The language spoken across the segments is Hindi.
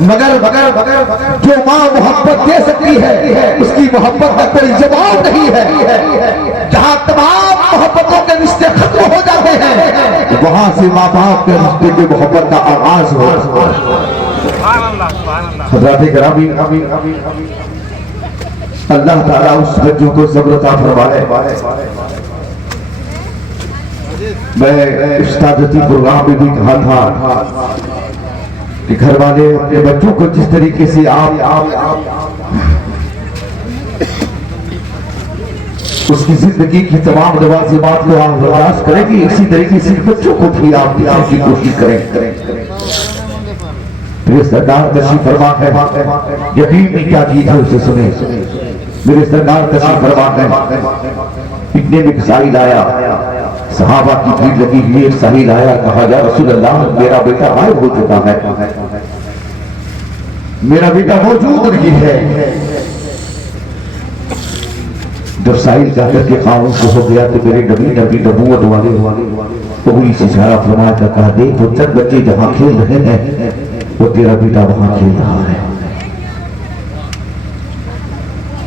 मगर जो माँ मोहब्बत दे सकती है उसकी मोहब्बत का कोई जवाब नहीं है। जहाँ तमाम मोहब्बतों के रिश्ते खत्म हो जाते हैं वहां से माँ बाप के रिश्ते की मोहब्बत का आगाज हो। हज़रात गिरामी, अल्लाह ताला उस बच्चों को सब्र अता फरमाए। मैं इफ्तारती प्रोग्राम में भी कहा था कि घर वाले अपने बच्चों को जिस तरीके से आप उसकी जिंदगी की तमाम लवाज़िमात को आप बर्दाश्त करेंगे, इसी तरीके से बच्चों को भी आप दिलाने की कोशिश करें। मेरे सरकार तशरीफ फरमा है, यकीन नहीं क्या चीज है उसे सुने। मेरे सरकार तशरीफ फरमा है, इतने में साहिल आया, सहाबा की भीड़ लगी हुई, एक साहिल आया, कहा या रसूल अल्लाह मेरा बेटा गायब हो चुका है, मेरा बेटा मौजूद नहीं है। जब साहिल जाकर के खामोश हो गया तो मेरे नबी नबूवत वाले वही इशारा फरमाया था, कहा देख वो चंद बच्चे जहां खेल रहे हैं वो तेरा बेटा वहां खेल रहा है।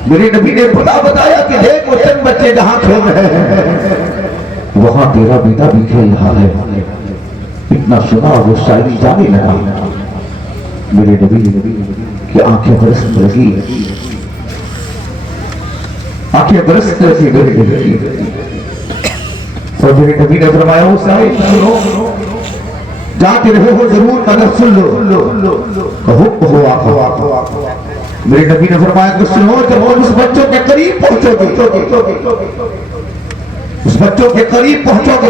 मेरे नबी ने खुदा बताया कि देख वो चंद बच्चे जहां खेल रहे हैं वहां तेरा बेटा भी खेल रहा है। इतना सुना वो शायरी जाने लगा। मेरे नबी की आंखें बरसने लगी, आंखें बरसने लगी मेरे नबी। और मेरे नबी ने फरमाया वो शायरी सुनो, जाते रहे हो जरूर मगर सुन लो, कहो आखो। मेरे नबी ने फरमाया कुछ सुनो, जब उस बच्चों के करीब पहुंचोगे, उस बच्चों के करीब पहुंचोगे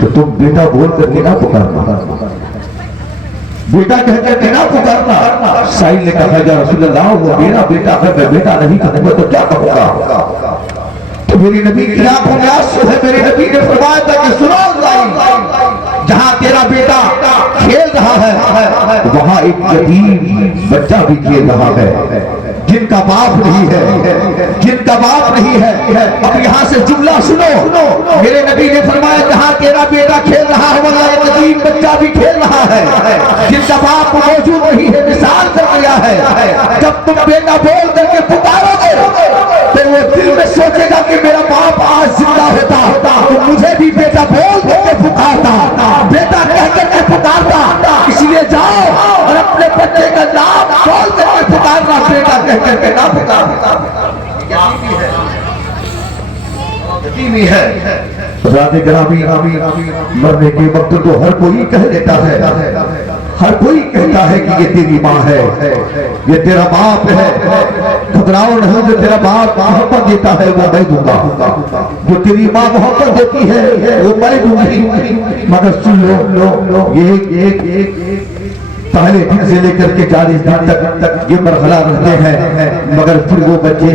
तो तुम बेटा बोल करके ना पुकारना, बेटा कहकर के ना पुकारना। साहिल ने कहा या रसूल अल्लाह वो मेरा बेटा है, मैं बेटा नहीं कहूंगा तो क्या कहूंगा। तो मेरी नबी की आंखों में आंसू है। मेरे नबी ने फरमाया था कि सुनो जहां तेरा बेटा खेल रहा है वहां एक यतीम बच्चा भी खेल रहा है, जिनका बाप नहीं है, अब यहाँ से जुमला सुनो। मेरे नबी ने फरमाया जहां तेरा बेटा खेल रहा है वहां एक यतीम बच्चा भी खेल रहा है, जिनका बाप मौजूद नहीं है, मिसाल कर दिया है। जब तुम बेटा बोल करके पुकारोगे तो वो दिल में सोचेगा कि मेरा बाप आज जिंदा होता तो मुझे भी बेटा बोल करके पुकारता, बेटा कह करके पुकारता। इसलिए जाओ और अपने बच्चे का नाम बोल करके पुकारना, बेटा कह करके ना पुकारना। यकीनी है राधे ग्रामी मरने के वक्त तो हर कोई कह देता है, हर कोई कहता है कि ये तेरी माँ है, ये तेरा बाप है। घबराओ नहीं, जो तेरा बाप मोहब्बत देता है वो मैं दूंगा, जो तेरी माँ मोहब्बत देती है वो मैं दूंगी। मगर सुन लो ये पहले दिन से लेकर के 40 दिन तक ये मरहला रहते हैं, मगर फिर वो बच्चे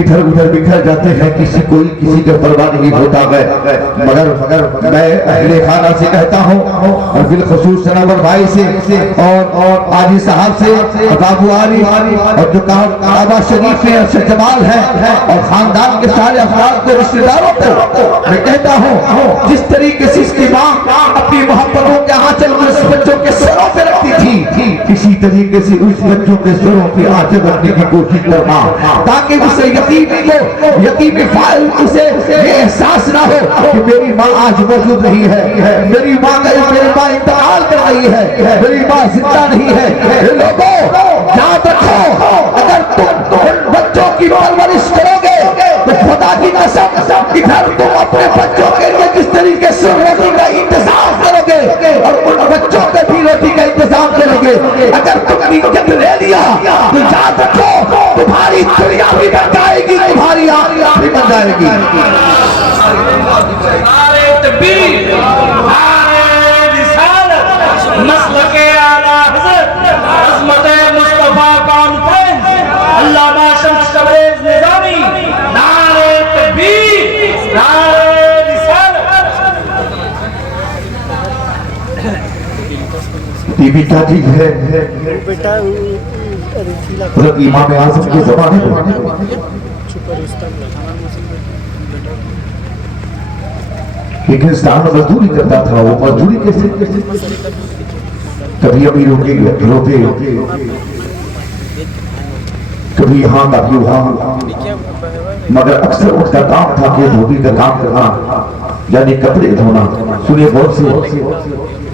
इधर उधर बिखर जाते हैं, किसी का परवाह नहीं होता है। मगर मैं अहले खाना से कहता हूँ और बिलखसूस सनावर भाई से और आजी साहब से, बाबू आरी और जो काबा शरीफ में अरशद जमाल है और खानदान के सारे अफराद को, रिश्तेदारों को मैं कहता हूँ जिस तरीके से इसकी माँ अपनी मोहब्बतों के आंचल में उस बच्चों के सरों पे रखती थी, इसी तरीके से उस बच्चों के सरों पे आंचल रखने की कोशिश करना, ताकि उसे यतीम फाइल उसे ये एहसास ना हो कि मेरी माँ आज मौजूद नहीं है, मेरी माँ इंतकाल कर रही है, मेरी माँ जिंदा नहीं है। लोगों याद रखो, अगर तुम बच्चों की परवरिश करोगे तो खुदा की कसम इधर तुम अपने बच्चों के लिए जिस तरीके से रोटी का इंतजाम करोगे और उन बच्चों के भी रोटी का इंतजाम करोगे, अगर तुमने इज्जत ले लिया तो याद रखो तुम्हारी दुनिया भी बन जाएगी, तुम्हारी आखिरत भी बन जाएगी। नारे तकबीर, नारे रिसालत, मसलके आला हज़रत अज़मत मुस्तफा कॉन्फ्रेंस अल्लामा शम्स तबरेज़ निज़ामी, नारे तकबीर, नारे रिसालत। टीवी क्या चीज है? इमाम आज़म के ज़माने में एक इंसान मजदूरी करता था, वो मजदूरी कैसे कभी अमीरों के रोते, कभी यहाँ कभी वहाँ, मगर अक्सर उसका काम था कि धोबी का काम करना, यानी कपड़े धोना। सुनिए बहुत से,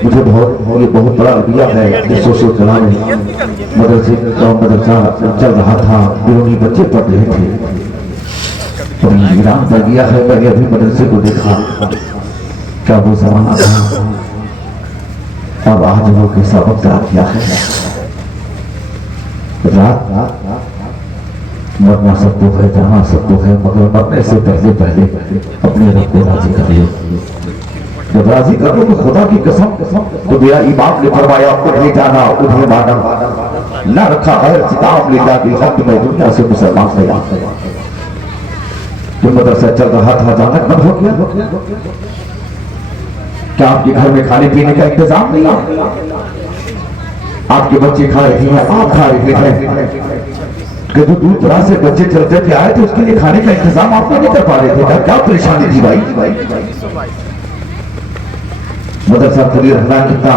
मुझे ये बहुत बड़ा रवैया है कि सोशल चला में मदरसा चल रहा था, बिरोनी बच्चे पढ़ रहे थे, तो ईरान पर गया है। मैंने अभी मदरसे को देखा, क्या वो जमाना था और आज वो कैसा वक्त आ गया है। रात मरना सब तो है, जाना सब तो है, मगर मरने से पहले पहले अपने रब को राजी करिए। जब राजी कर लो तो खुदा की कसम, तो मेरा इमाम ने फरमाया उन्हें जाना उन्हें माना, न रखा है किताब ले जाके वक्त में दुनिया से मुसलमान गया। जो मदरसा चल रहा था अचानक बंद हो गया। क्या आपके घर में खाने पीने का इंतजाम नहीं है? आपके बच्चे खा रहे थे, आप खा रहे थे, कि जो दूर दराज से बच्चे चलते थे आए थे, उसके लिए खाने का इंतजाम आप नहीं कर पा रहे थे। क्या परेशानी थी भाई? मदरसा खुली रहना कितना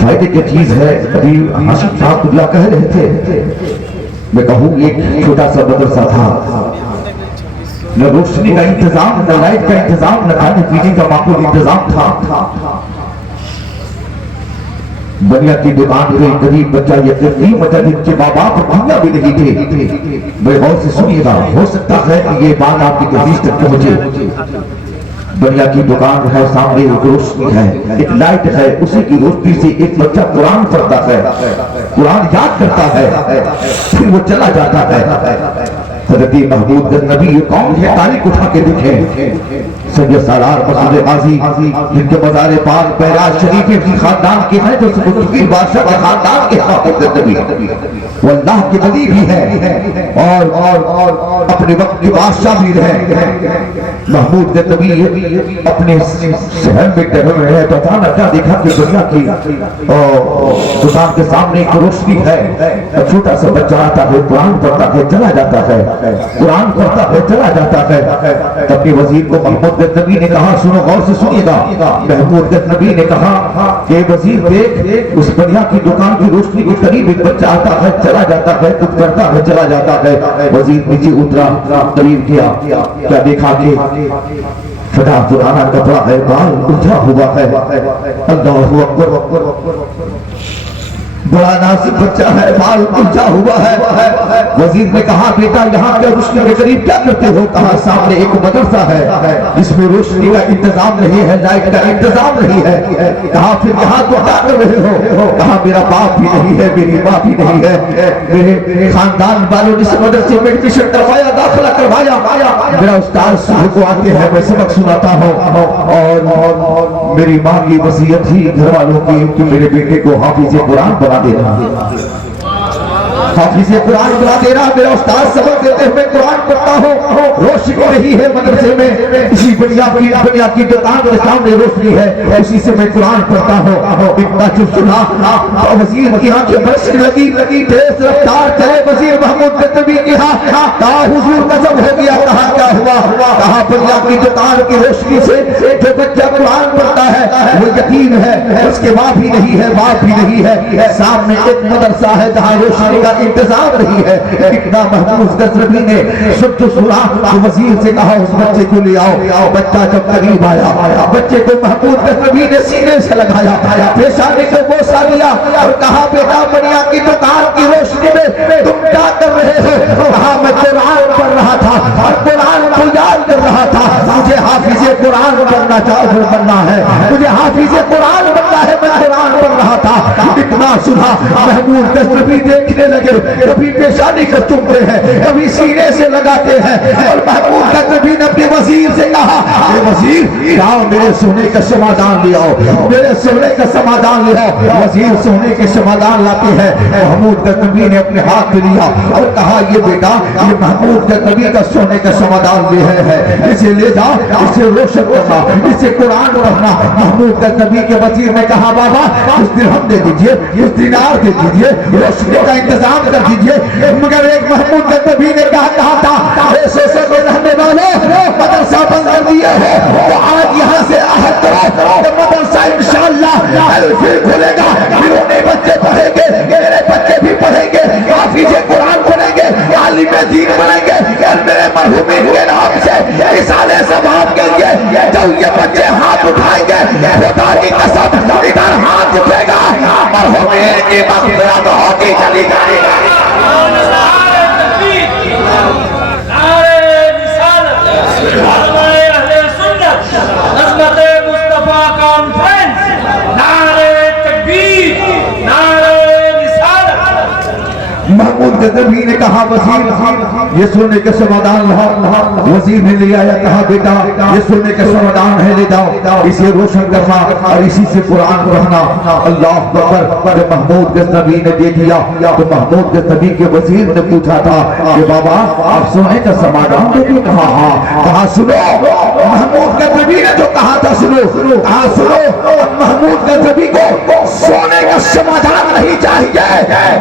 फायदे की चीज है। अभी हाशिम साहब कह रहे थे, मैं कहूँ एक छोटा सा मदरसा था, न रोशनी का इंतजाम, न लाइट का इंतजाम, न खाने पीने का माकूल इंतजाम था। बनिया की दुकान पे गरीब बच्चा यतीम बच्चा, जिनके माँ बाप भंगा भी नहीं थे। मैं गौर से सुनिएगा, हो सकता है कि ये बात आपकी गरीब तक पहुंचे। बनिया की दुकान है, सामने एक रोशनी है, एक लाइट है, उसी की रोशनी से एक बच्चा कुरान पढ़ता है, कुरान याद करता है, फिर वो चला जाता है। हज़रत महमूद गज़नवी ये कौन है? तारीख उठा के देखें। सैयद सालार मसूद गाजी, जिनके मज़ार पाक बैराज शरीफ की खानदान के हैं, जो मुतकीर बादशाह के खानदान के हाफिज़ गज़नवी, वो अल्लाह के वली भी है और अपने वक्त के बादशाह भी रहे। महमूद गज़नवी अपने शहर में टहल रहे हैं तो अचानक क्या देखा कि दुनिया की दुकान के सामने एक रोशनी है, छोटा सा बच्चा आता है, कुरान पढ़ता है, चला जाता है, कुरान पढ़ता है, चला जाता है। अपने वजीर को महमूद गज़नवी ने कहा, सुनो गौर से सुनिएगा। महमूद गज़नवी ने कहा कि वजीर देख, उस बनिया की दुकान की रोशनी के करीब एक बच्चा आता है, चला जाता है, कुछ करता है, चला जाता है। वजीर नीचे उतरा, करीब गया, क्या देखा कि फटा पुराना कपड़ा है, बाल उलझा हुआ है। अल्लाहु अकबर, बड़ा नाजुक बच्चा है, बाल उलझा हुआ है। वजीर ने कहा, बेटा यहाँ क्या रोशनी के करीब क्या करते हो? कहा, सामने एक मदरसा है जिसमें रोशनी का इंतजाम नहीं है, लाइट का इंतजाम नहीं है। कहा, फिर यहाँ तो क्या कर रहे हो? कहा, मेरा बाप भी नहीं है, मेरी माँ भी नहीं है, मेरे खानदान वालों ने इस मदरसे में एडमिशन करवाया, दाखिला करवाया। मेरा उस्ताद सुबह को आते हैं, मैं सबक सुनाता हूँ और मेरी माँ की वसीयत थी घर वालों की कि मेरे बेटे को हाफिज़ कुरान बना देना, हाफिज़ कुरान बना देना। मेरा उस्ताद सबक देते हुए कुरान पढ़ता हूँ, रोशनी नहीं है मदरसे में, इसी बनिया की दुकान के सामने रोशनी है, उसी से मैं कुरान पढ़ता हूँ। इतना चुप सुना, वजीर की आंखें बरसने लगी, तेज रफ्तार चले वजीर महमूद गज़नवी के यहाँ। कहा, हुजूर गजब हो गया। कहा, क्या हुआ? कहा, बनिया की दुकान की रोशनी से जो बच्चा कुरान पढ़ता है वो यतीम है, उसके माँ भी नहीं है, बाप भी नहीं है, सामने एक मदरसा है जहाँ रोशनी का इंतजाम नहीं है। इतना महमूद गज़नवी ने शुद्ध सुना तो वजीर से कहा, उस बच्चे को ले आओ। बच्चा जब करीब आया, बच्चे को महमूद गज़नवी ने सीने से लगाया, पेशानी को बोसा दिया और कहा, बेटा बनिया की दुकान की रोशनी में तुम क्या कर रहे हो? कहा, मैं कुरान पढ़ रहा था और कुरान को याद कर रहा था। मुझे हाफिज़ कुरान बनना है, मुझे हाफिज़ कुरान बनना है, मैं कुरान पढ़ रहा था। इतना सुना महमूद गज़नवी देखने लगे, कभी पेशानी को चूमते हैं, कभी सीने से लगाते हैं। और महमूद गज़नवी ने अपने वजीर से कहा, वजीर आओ, मेरे सोने का समाधान ले आओ, मेरे सोने का समाधान ले आओ। वजीर सोने के समाधान लाते हैं। महमूद गज़नवी ने अपने हाथ में लिया और कहा, ये बेटा, ये महमूद गज़नवी का सोने का समाधान ले है, इसे ले जाओ, इसे रोशन करना, इसे कुरान पढ़ना। महमूद गज़नवी के वजीर ने कहा, बाबा कुछ दिरहम दे दीजिए, कुछ दिनार दे दीजिए, रोशनी का इंतजाम कर दीजिए। मगर एक महमूद गज़नवी ने कहा था, सोशल में रहने वालों, मदरसा बंद कर दिए है, तो आज यहाँ से आहद करो, मदरसा इंशाअल्लाह कल फिर खुलेगा, फिर उन्हें बच्चे पढ़ेंगे, मेरे बच्चे भी पढ़ेंगे, हाफिज कुरान बनेंगे, आलिम दीन बनेंगे, मेरे मरहूमीन के नाम से रिसाले सवाब के लिए जब ये बच्चे हाथ उठाएंगे, खुदा की कसम इधर हाथ उठेगा, मरहूमीन की मग़फ़िरत होती चली जाएगी। महमूद गज़नवी ने कहा वज़ीर ये सुनने के समाधान लाओ। वज़ीर ने ले आया, कहा बेटा ये सुनने के समाधान है, ले जाओ, इसे रोशन करना और इसी से कुरान पढ़ना। अल्लाह अकबर। महमूद गज़नवी ने दे दिया तो महमूद गज़नवी के वज़ीर ने पूछा था कि बाबा आप सुनने का समाधान देंगे? कहा हाँ। कहा सुनो, महमूद गज़नवी ने जो कहा था सुनो, कहा सुनो, महमूद गज़नवी को सोने का समाधान नहीं चाहिए,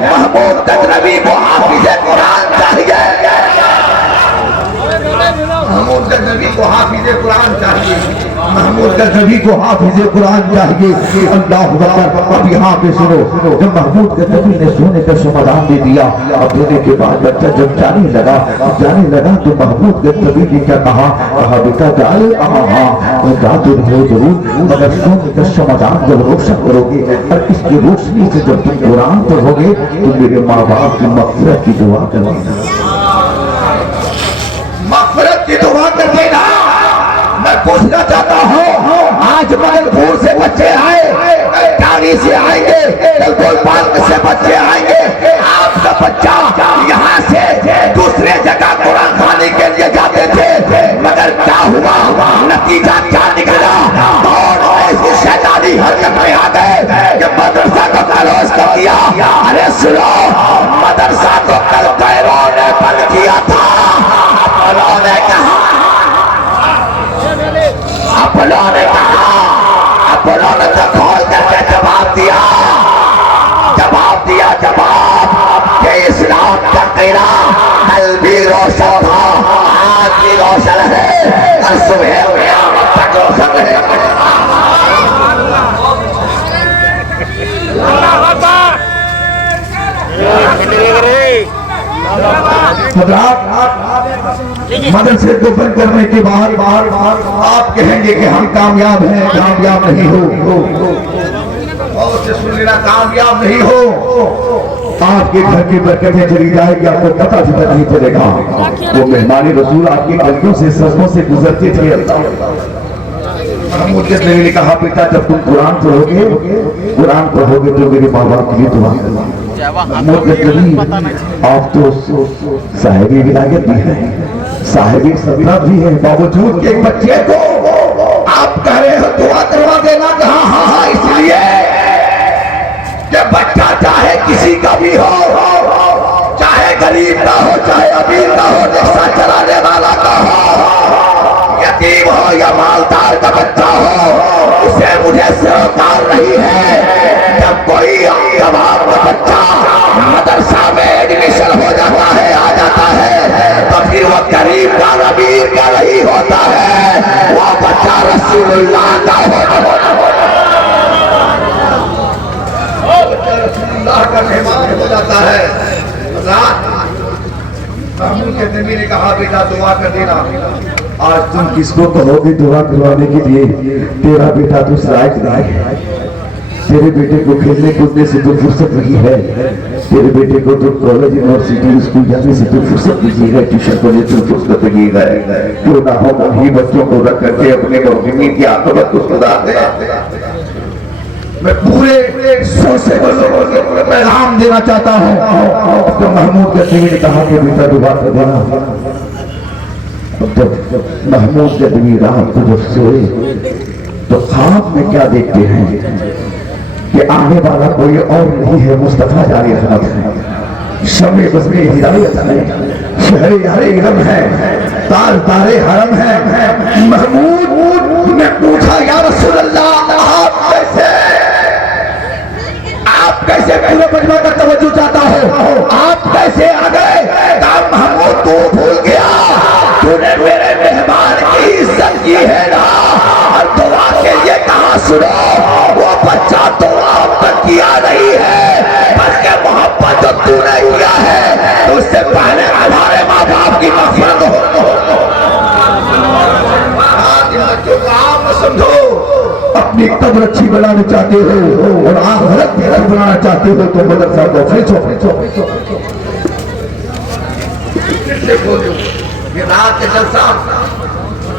महमूद गज़नवी को हाफिज़े कुरान चाहिए, महमूद गज़नवी को हाफिज़े कुरान चाहिए, महमूद गज़नवी को हाफिज़े कुरान चाहिए। अल्लाह अकबर। अब यहाँ पे सुनो, जब महमूद गज़नवी ने सोने का समाधान दे दिया और देने के बाद बच्चा जब जाने लगा तो महमूद गज़नवी ने क्या कहा? कहा बेटा जाए, हाँ जा तो रहे जरूर, मगर सोने का समाधान जब रोशन करोगे और इसकी रोशनी से जब तुम कुरान पढ़ोगे तो मेरे माँ बाप की मग़फ़िरत की दुआ करोगे, मग़फ़िरत की दुआ कर देना। मैं पूछना चाहता हूँ, आज मगरपुर से बच्चे आए, गाड़ी से आएंगे, कल पार्क से बच्चे आएंगे, आपका बच्चा यहाँ से दूसरे जगह कुरान खाने के लिए जाते थे, मगर क्या हुआ? नतीजा क्या निकला? और ऐसी शैतानी हरकत में आ गए कि मदरसा को क्लोज कर दिया। अरे सुनो, मदरसा को कल गैरों ने बंद किया था, उन्होंने कहा, उन्होंने तो खोल करके जवाब दिया कि इस्लाम का क़िला कल भी रोशन था, आज भी रोशन है और सुबह तक रोशन रहेगा। मदरसे को बंद करने के बाद आप कहेंगे कि हम कामयाब हैं, कामयाब नहीं हो, और सुन लेना, कामयाब नहीं हो, आपके घर की बरकतें चली जाएगी, आपको पता भी नहीं चलेगा। वो मेहमानी रसूल आपकी गलियों से सड़कों से गुजरते थे। महमूद गज़नवी ने कहा बेटा जब तुम कुरान पढ़ोगे तो मेरे माँ बाप के लिए दुआ करना। महमूद गज़नवी आप तो साहिबी विलायत भी है, साहिबी सल्तनत भी है, बावजूद के बच्चे को आप कह रहे हो दुआ करवा देना। कहा हाँ, इसलिए कि बच्चा चाहे किसी का भी हो, चाहे गरीब का हो, चाहे अमीर का हो, रिक्शा चलाने वाला का हो, यतीम हो या मालदार का बच्चा हो, उसे मुझे सरोकार नहीं है। जब कोई गवार का बच्चा मदरसा में एडमिशन हो जाता है, आ जाता है, तो फिर वो गरीब का अमीर का नहीं होता है, वो बच्चा रसूलुल्लाह का का मेहमान हो जाता है। महमूद गज़नवी ने कहा बेटा दुआ कर देना। आज तुम किसको कहोगे दुआ करवाने के लिए? तेरा बेटा तो लायक नहीं है, तेरे बेटे को खेलने कूदने से तो फुर्सत नहीं है, तेरे बेटे को तो कॉलेज यूनिवर्सिटी स्कूल जाने से तो फुर्सत नहीं है, ट्यूशन को तो फुर्सत नहीं है। क्यों ना हो उन्हीं बच्चों को रख करके अपने मरहूमी की आकबत को सुधार दे। मैं पूरे सोचे को पैगाम देना चाहता हूँ। तो महमूद गज़नवी ने कहा कि बेटा दुआ कर देना। जब महमूद गज़नवी रात को जब सोए तो ख्वाब में क्या देखते हैं कि आने वाला कोई और नहीं है, मुस्तफा जारी रहमत है, शमे बज़्मे हिदायत है, शहरे यारे इलम है, तार तारे हरम है। महमूद ने पूछा या रसूल अल्लाह आप कैसे पूरे मजमा का तवज्जो चाहता हो, आप कैसे आ गए? महमूद तू भूल गया, तूने मेरे मेहमान की इज्जत की है ना, और दुआ के लिए कहा सुनो, वो अपनी कब्र अच्छी बनाना चाहते हो और आखिरत भी अच्छी बनाना चाहते हो तो मदरसा को फेंचो। ये रात के जलसा,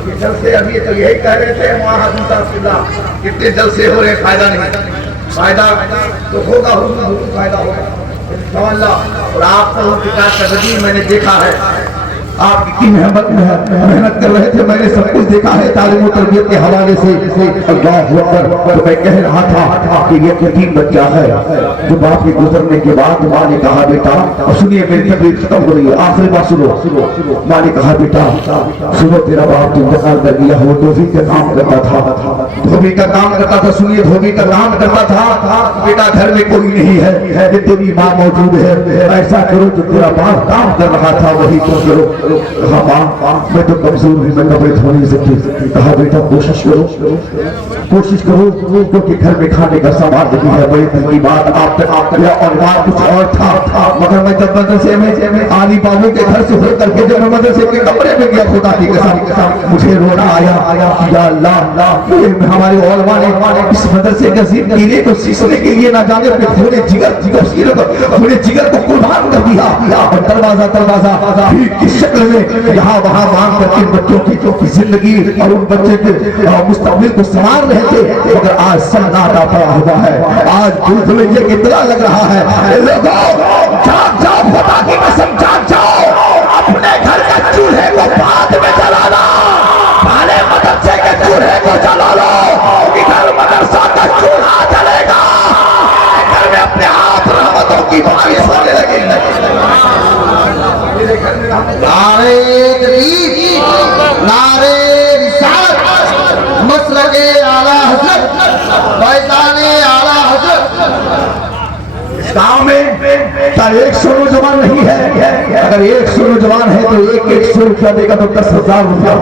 ये जलसे अभी तो यही कह रहे थे वहाँ कितने जलसे हो रहे, फायदा नहीं, फायदा तो होगा, फायदा होगा। और आप तो विकास का वजीर मैंने देखा है, आप कितनी मेहनत कर रहे थे, मैंने सब कुछ देखा है तालीम और तरबियत के हवाले से। अल्लाह अकबर, तो मैं कह रहा था कि ये यतीम बच्चा है जो बाप के गुजरने के बाद माँ ने कहा बेटा, और सुनिए मेरी तकलीफ खत्म हो रही है, आखिरी बात सुनो। माँ ने कहा बेटा सुनो, तेरा बाप तो इंतकाल कर दिया, वो धोबी का काम करता था, धोबी का काम करता था, सुनिए धोबी का काम करता था। बेटा घर में कोई नहीं है, ये तेरी माँ मौजूद है, ऐसा करो जो तेरा बाप काम कर रहा था वही तुम करो। हाँ माँ, मैं तो कमजोर हूँ, मैं कपड़े धो नहीं सकती। कहा बेटा कोशिश करो, क्योंकि घर में खाने का सामान नहीं है। बड़ी दिन की बात आप और बात कुछ और था, मगर मैं जब मदरसे में आली बाबू के घर से होकर के जब मैं मदरसे के कमरे में गया, खुदा की कसम मुझे रोना आया। या अल्लाह, हमारे औलमा ने इस मदरसे के कीड़े को सीखने के लिए ना जाने अपने जिगर को कुर्बान कर दिया, और दरवाजा किस शक्ल में यहाँ वहाँ मांग करके बच्चों की जिंदगी और उन बच्चे के मुस्तकबिल को संवार रहे थे, मगर आज सन्नाटा पड़ा हुआ है। आज दुल्हनिया कितना लग रहा है। जाग जाओ, खुदा की कसम जाग जाओ, अपने घर के चूल्हे को बाद में जलाना, पहले मदरसे के चूल्हे को जला लो, इधर मदरसा का चूल्हा जलेगा, घर में अपने हाथ रहमतों की बारिश होने लगेगी। नारे तकबीर, नारे रिसालत, मसलके आला हज़रत, फैज़ाने आला हज़रत। इस गांव में क्या 100 नौजवान नहीं है? अगर 100 नौजवान है तो 100 रुपया देगा तो 10,000 रुपया।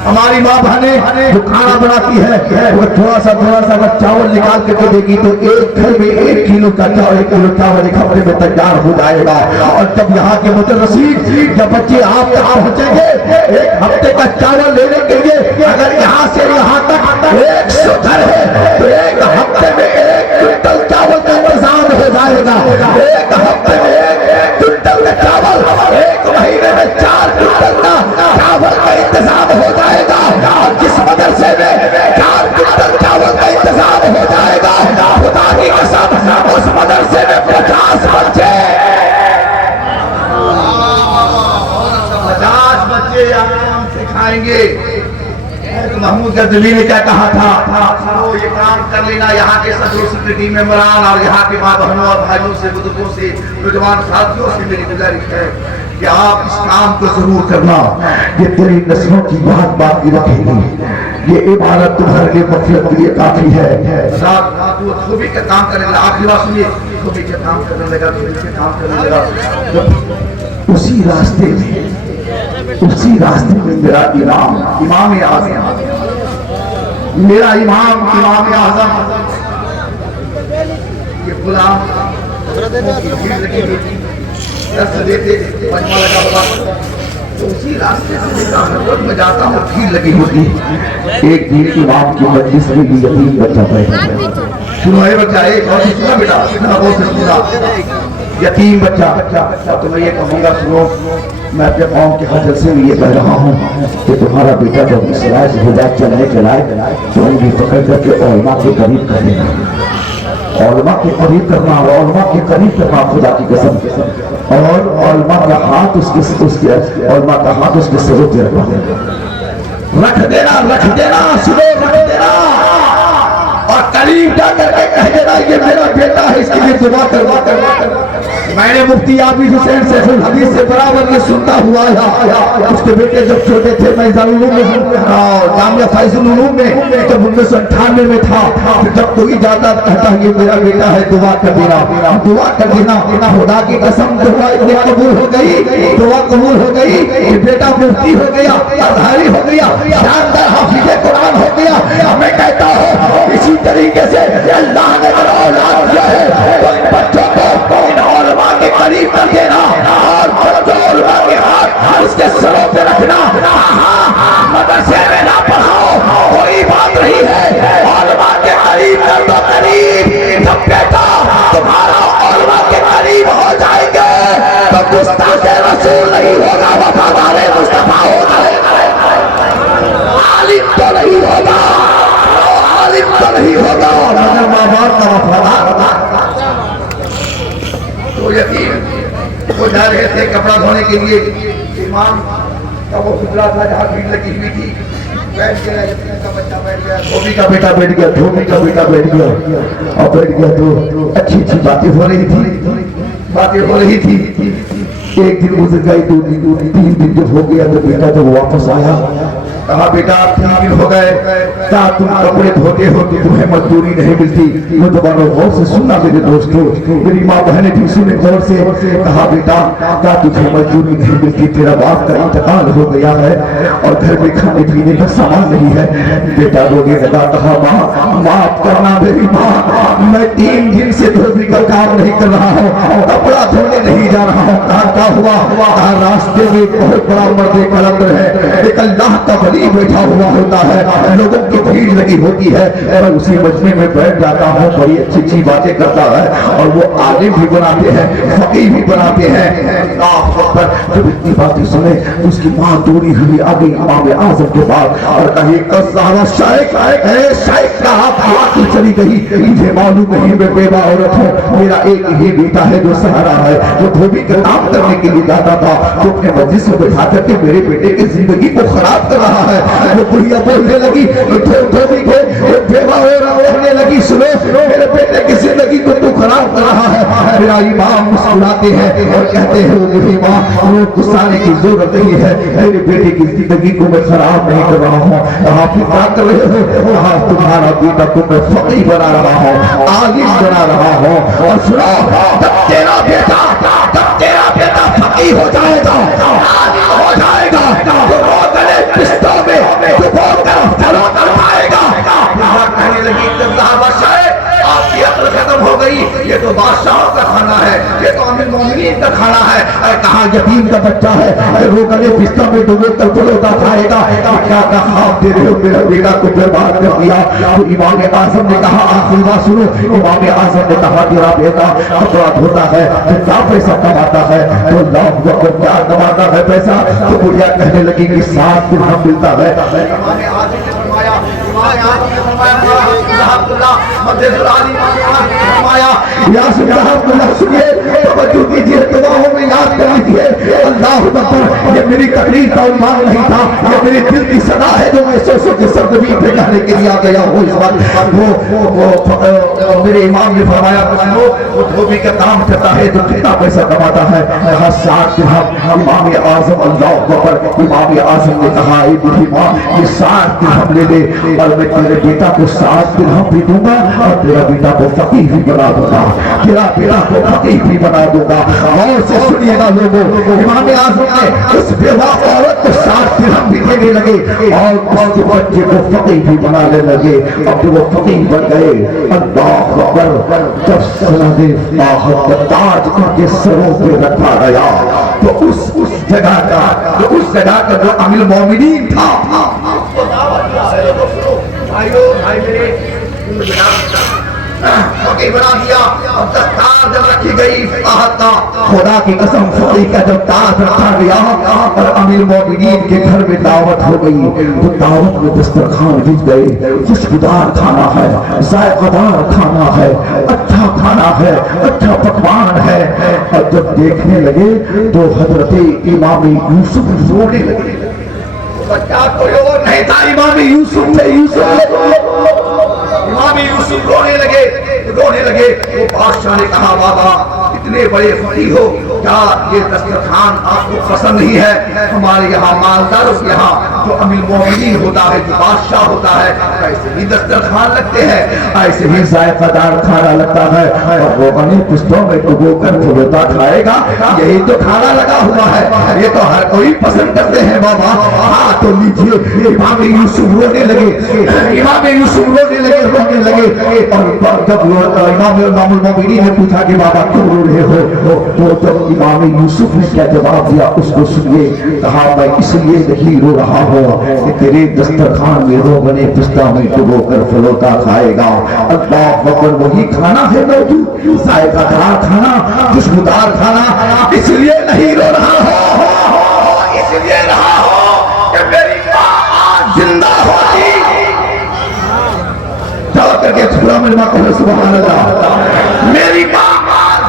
हमारी माँ बहनें जो खाना बनाती है वो थोड़ा सा अगर चावल निकाल करके देगी तो एक घर में 1 किलो का चावल, 1 किलो चावल एक हफ्ते में तैयार हो जाएगा। और जब यहाँ के मुदर्रिसीन जब बच्चे आप तक पहुँचेंगे 1 हफ्ते का चावल लेने के लिए, अगर यहाँ से यहाँ तक 100 घर है तो 1 हफ्ते में 1 क्विंटल चावल का इंतजाम हो जाएगा। 1 हफ्ते में 1 क्विंटल का चावल, 1 महीने में 4 क्विंटल का चावल का इंतजाम हो जाएगा। और जिस मदरसे में 4 क्विंटल चावल का इंतजाम हो जाएगा, खुदा की कसम उस मदरसे में 50 बच्चे आराम से खाएंगे। महमूद गजनवी ने क्या कहा था, तो ये काम कर लेना, यहाँ के सदर सेक्रेटरी मेंबरान और यहाँ के माँ बहनों और भाइयों से, बुजुर्गों से, नौजवान साथियों से मेरी गुजारिश है कि आप इस काम को जरूर करना। ये तेरी नस्लों की बात बाकी रखेगी। ये इबारत तुम्हारे लिए मफलत के लिए काफी है। वो धोबी का काम करने लगा, आखिरी बात सुनिए, धोबी का काम करने लगा, धोबी का काम करने लगा। उसी रास्ते में मेरा इमाम आज़म, मेरा इमाम इमाम आज़म, ये गुलाम दर्श देते मजमा लगा हुआ, तो उसी रास्ते से निकला रोज में जाता हूँ, भीड़ लगी होती। एक दिन इमाम की मजलिस में भी यतीम बच्चा बैठा है। सुनो है बच्चा, एक और सुना बेटा, बहुत से सुना, यतीम बच्चा। तो मैं ये कहूँगा, सुनो, मैं अपने कौम के हजर से भी ये कह रहा हूँ कि तुम्हारा बेटा जब इस राह से हिदायत चलने चलाए तो उनकी पकड़ करके औलमा के करीब कर देना, औलमा के करीब करना, औलमा के करीब करना, खुदा की कसम। और औलमा का हाथ उसके औलमा का हाथ उसके सर पे रख देना, सुनो, रख देना, और करीब जाकर के कह देना ये मेरा बेटा है, इसके लिए दुआ करवा। मैंने मुफ्ती आबिद हुसैन से हदीस से बराबर ये सुनता हुआ उसके बेटे जब छोटे थे, मैं जामिया फैजुल उलूम में जब 1998 में था, जब कोई जाता कहता ये मेरा बेटा है, दुआ कर देना। खुदा की कसम दुआ कबूल हो गई, ये बेटा मुफ्ती हो गया, अज़हरी हो गया, शानदार हाफिज़े कुरान हो गया। मैं कहता हूँ इसी तरीके से अल्लाह ने औलाद दिया है, तो इन बच्चों को इन औलमा के करीब कर देना, और बच्चों औलमा के हाथ उसके सरों पे रखना। मदरसे में ना पढ़ाओ, कोई तो नहीं होगा, आलिम तो नहीं होगा, और अगर माँ बाप का वफादार तो यकीन वो जा रहे थे कपड़ा धोने के लिए, इमाम का वो खुदरा था जहाँ भीड़ लगी हुई थी, बैठ गया, यतीम का बच्चा बैठ गया, धोबी का बेटा बैठ गया, धोबी का बेटा बैठ गया, और बैठ गया तो अच्छी अच्छी बातें हो रही थी, बातें हो रही थी। एक दिन गुजर गई, 2 दिन, 3 दिन जब हो गया तो बेटा जब वापस आया, कहा बेटा 3 दिन हो गए, क्या तुम कपड़े धोते हो कि तुम्हें मजदूरी नहीं मिलती? मैं दोबारा गौर से सुनना मेरे दोस्तों, मेरी माँ बहने भी सुने गौर से। कहा बेटा क्या तुझे मजदूरी नहीं मिलती? तेरा बाप का इंतकाल हो गया है और घर में खाने पीने का सामान नहीं है। बेटा रोने लगा, कहा माँ माफ करना मेरी माँ, मैं 3 दिन से धोबी का काम नहीं कर रहा हूँ, कपड़ा धोने नहीं जा रहा हूँ। कहा हुआ रास्ते में बहुत बड़ा मर्द कलंदर है, एक अल्लाह का वली बैठा हुआ होता है, लोगों की भीड़ लगी होती है, मैं उसी मजमे में बैठ जाता हूँ, बड़ी अच्छी अच्छी बातें करता है, और वो आलिम भी बनाते हैं, फकीह भी बनाते हैं। जब इतनी बातें सुने उसकी माँ दूरी हुई आ गई इमाम आजम के पास और कही चली गई, मुझे मालूम नहीं मैं बेवा औरत हूँ, मेरा एक ही बेटा है जो सहारा है, जो धोबी का काम करने के लिए जाता था, जो अपने मस्जिद से बैठा करके मेरे बेटे की जिंदगी को खराब कर रहा है। वो बुढ़िया बोलने लगी, धोबी को बेवा होने लगी, सुनो मेरे बेटे की जिंदगी को तू खराब कर रहा है। मेरा इमाम मुस्कुराते हैं और कहते हैं मेरी माँ वो गुस्साने की जरूरत नहीं है, मेरे बेटे की जिंदगी को मैं खराब नहीं कर रहा हूँ। आप क्या कर रहे हो? हाँ तुम्हारा बेटा को मैं फकीह बना रहा हूँ, आलिम बना रहा हूँ, और सुनो जब तेरा बेटा फकीह हो जाएगा, आलिम हो जाएगा, तो वो गले पिस्तौल में आएगा। कहने लगी आपकी अक्ल खत्म हो गई, ये तो बादशाह का खाना है, ये तो अमीर मोमिनीन का खाना है। कहा यतीम का बच्चा है, वो गले पिस्ता में डूबे तक पलोता खाएगा। क्या खाब दे रहे हो, मेरा बेटा को बर्बाद कर दिया। तो इमाम आजम ने कहा आखिरी बात सुनो, इमाम आजम ने कहा तेरा बेटा कपड़ा धोता है तो क्या पैसा कमाता है? तो लाख वक्त क्या कमाता है पैसा? तो बुढ़िया कहने लगी कि 7 दिरहम मिलता है। इमाम आजम ने फरमाया, ये मेरी तकलीफ का उन्मान नहीं था, ये मेरी दिल की सदा है जो मैं सोचो के सरजमीन पे कहने के लिए आ गया हूँ। इस बात वो मेरे इमाम ने फरमाया वो धोबी का काम करता है तो कितना पैसा कमाता है? 7 दिरहम। इमाम आजम अल्लाह अकबर, इमाम आजम ने कहा बुढ़ी माँ ये 7 दिरहम ले ले और मैं तेरे बेटा को 7 दिरहम भी दूंगा और तेरा बेटा को फकीह भी बना दूंगा, तेरा बेटा को फकीह भी बना दूंगा। और से सुनिएगा लोगों, इमाम आजम ने उस बेवा औरत को 7 दिरहम भी देने लगे और उसके बच्चे को फकीह भी बनाने लगे। अब वो फकीह बन गए। अल्लाह अकबर। जब सनदे फाहद का ताज उनके सरों पे रखा गया तो उस जगह का जो अमीर मोमिनीन था, भाई मेरे बना दिया। अब दस्तार जब रखी गई खुदा की कसम फकीह का जब ताज रखा गया और अमीर मोमिनीन के घर में दावत हो गई तो दावत में दस्तरखान बिछ गए। खुशबूदार खाना है, जायकादार खाना है, अच्छा खाना है, अच्छा पकवान है। और जब देखने लगे तो हजरत इमाम यूसुफ रोने लगे। बच्चा कोई और नहीं था, इमाम यूसुफ थे। इमाम यूसुफ रोने लगे। वो बादशाह ने कहा बाबा इतने बड़े फकीह हो, क्या ये दस्तरखान आपको पसंद नहीं है? हमारे यहाँ मालदारों के यहाँ जो अमीर मोमिनीन होता है, जो बादशाह होता है, ऐसे ही दस्तरखान लगते हैं, ऐसे ही जायकादार खाना लगता है और वो बनी पुस्तों में डुबो कर फुलता खाएगा। यही तो खाना लगा हुआ है, ये तो हर कोई पसंद करते हैं बाबा। हाँ तो लीजिए। इमाम यूसुफ रोने लगे और जब इमाम मोमिनीन ने पूछा कि बाबा क्यों रो रहे हो, तो जब इमाम यूसुफ ने क्या जवाब दिया उसको सुनिए। कहा मैं इसलिए नहीं रो रहा हूँ कि तेरे दस्तरखान में रोगने पिस्ता में डुबो कर फलोता खाएगा। अल्लाह अकबर। वही खाना है मौजूद, जायकादार खाना, खुशबूदार खाना। इसलिए नहीं रो रहा हूँ, इसलिए रहा हो कि मेरी माँ आज जिंदा होती करके छुरा मेरी माँ को सुभान अल्लाह। मेरी माँ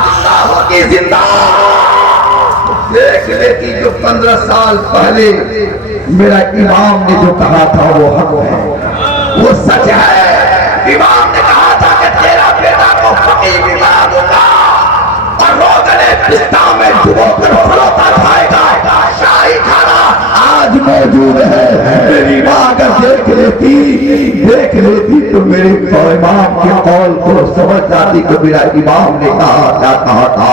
जिंदा होती जिंदा देख लेती जो 15 साल पहले मेरा इमाम ने जो कहा था वो हक है, वो सच है। इमाम ने कहा था कि तेरा बेटा को फकीर बना दूंगा और रोज़ाने पिस्ता में डुबो कर फरोता खाएगा। शाही खाना आज मौजूद है। मेरी माँ अगर देख लेती तो मेरे इमाम के कौल को समझ जाती कि मेरा इमाम ने कहा था।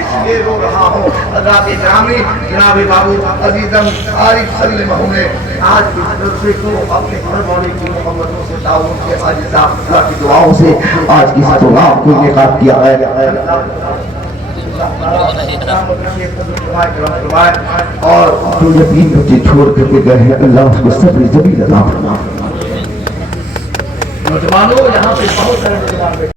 इसलिए रो रहा हूँ। हज़रात ग्रामी जनाब बाबू अजीजम आरिफ सल्लल्लाहु ने आज की जलसे को अपने घर वाले की मोहब्बतों से ताउन के आजिज़ा अल्लाह की दुआओं से आज की इस प्रोग्राम को इनेकाद किया है। और जो यतीम बच्चे छोड़ करके गए हैं अल्लाह उसको सब्र जमील अता फरमा। नौजवानों यहाँ पे बहुत सारे नौजवान